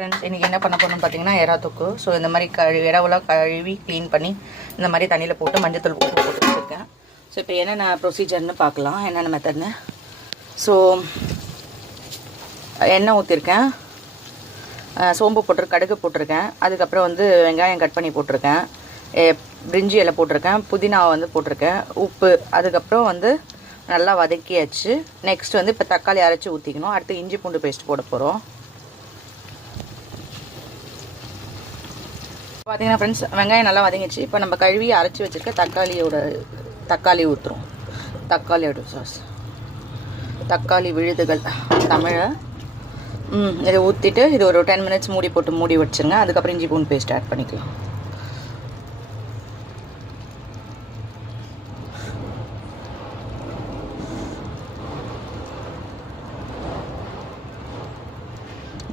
Friends இன்றைக்கி என்ன பண்ண போகணும்னு பார்த்தீங்கன்னா எறா தொக்கு. ஸோ இந்த மாதிரி எறாவெல்லாம் கழுவி க்ளீன் பண்ணி இந்த மாதிரி தண்ணியில் போட்டு மஞ்சத்தூள் போட்டு வச்சுருக்கேன். ஸோ இப்போ என்னென்ன ப்ரொசீஜர்னு பார்க்கலாம், என்னென்ன மெத்தட்னு. ஸோ எண்ணெய் ஊற்றிருக்கேன், சோம்பு கடுகு போட்டிருக்கேன், அதுக்கப்புறம் வந்து வெங்காயம் கட் பண்ணி போட்டிருக்கேன், பிரிஞ்சி இலை போட்டிருக்கேன், புதினாவை வந்து போட்டிருக்கேன், உப்பு, அதுக்கப்புறம் வந்து நல்லா வதக்கியாச்சு. நெக்ஸ்ட் வந்து இப்போ தக்காளி அரைச்சி ஊற்றிக்கணும். அடுத்து இஞ்சி பூண்டு பேஸ்ட் போட போகிறோம். பார்த்தீங்கன்னா ஃப்ரெண்ட்ஸ் வெங்காயம் நல்லா வதங்கிச்சு. இப்போ நம்ம கழுவி அரைச்சி வச்சுருக்க தக்காளி ஊற்றுறோம். தக்காளியோட சாஸ், தக்காளி விழுதுகள் தமிழை இதை ஊற்றிட்டு இது ஒரு 10 மினிட்ஸ் மூடி வச்சுருங்க. அதுக்கப்புறம் இஞ்சி பூண்டு பேஸ்ட் ஆட் பண்ணிக்கலாம்.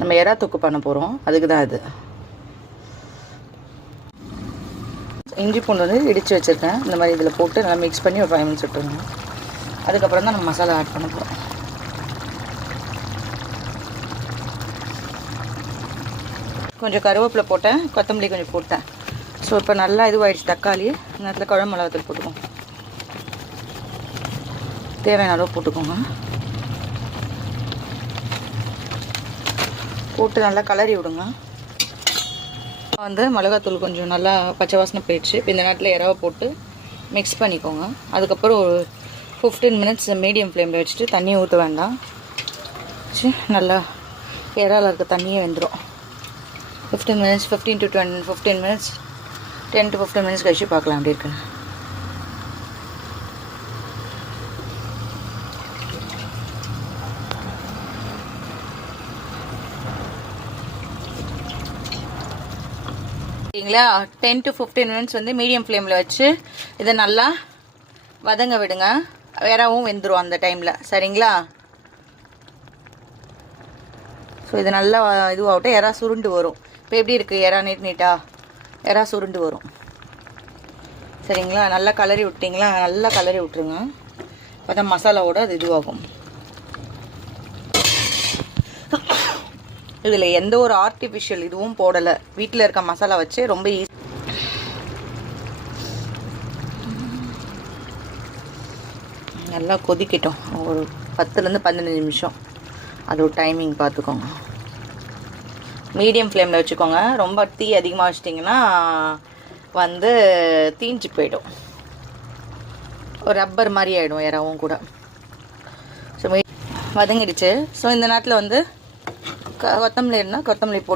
நம்ம எறா தொக்கு பண்ண போகிறோம், அதுக்கு தான் இது. இஞ்சி பூண்டு வந்து இடித்து வச்சுருக்கேன். இந்த மாதிரி இதில் போட்டு நல்லா மிக்ஸ் பண்ணி ஒரு 5 மினிட்ஸ் விட்டுருங்க. அதுக்கப்புறம் தான் நம்ம மசாலா ஆட் பண்ண போகிறோம். கொஞ்சம் கருவேப்பிலை போட்டேன், கொத்தமல்லி கொஞ்சம் போட்டேன். ஸோ இப்போ நல்லா இதுவாகிடுச்சு தக்காளி. நேரத்தில் குழம்பு மிளகாத்தூள் போட்டுக்கோங்க, தேவையான அளவு போட்டுக்கோங்க. போட்டு நல்லா கலரி விடுங்க. வந்து மிளகாத்தூள் கொஞ்சம் நல்லா பச்சை வாசனை போயிடுச்சு. இப்போ இந்த நேரத்தில் எறாவை போட்டு மிக்ஸ் பண்ணிக்கோங்க. அதுக்கப்புறம் ஒரு 15 மினிட்ஸ் மீடியம் ஃப்ளேமில் வச்சுட்டு தண்ணி ஊற்ற வேண்டாம். நல்லா எறாவில் இருக்க தண்ணியே வெந்துடும். 15 மினிட்ஸ் 10 to 15 மினிட்ஸ் கழிச்சு பார்க்கலாம் அப்படி இருக்குன்னு. சரிங்களா, 10 to 15 மினிட்ஸ் வந்து மீடியம் ஃப்ளேமில் வச்சு இதை நல்லா வதங்க விடுங்க. எறாவும் வெந்துடும் அந்த டைமில். சரிங்களா, ஸோ இது நல்லா இதுவாகட்டும். எறா சுருண்டு வரும். இப்போ எப்படி இருக்குது எறா நீட்டாக எறா சுருண்டு வரும். சரிங்களா, நல்லா கலரி விட்டிங்களா, நல்லா கலரி விட்டுருங்க. அப்போ தான் மசாலாவோட அது இதுவாகும். இதில் எந்த ஒரு ஆர்டிஃபிஷியல் இதுவும் போடலை. வீட்டில் இருக்க மசாலா வச்சு ரொம்ப ஈஸி. நல்லா கொதிக்கட்டும் ஒரு 10 to 15 நிமிஷம். அதோட டைமிங் பார்த்துக்கோங்க. மீடியம் ஃப்ளேமில் வச்சுக்கோங்க. ரொம்ப தீ அதிகமாக வச்சிட்டிங்கன்னா வந்து தீஞ்சு போயிடும். ஒரு ரப்பர் மாதிரி ஆகிடும் எறாவும் கூட. ஸோ வதங்கிடுச்சு. ஸோ இந்த நேரத்தில் வந்து கொத்தமல்லி இருந்தால் கொத்தமல்லி போட்டு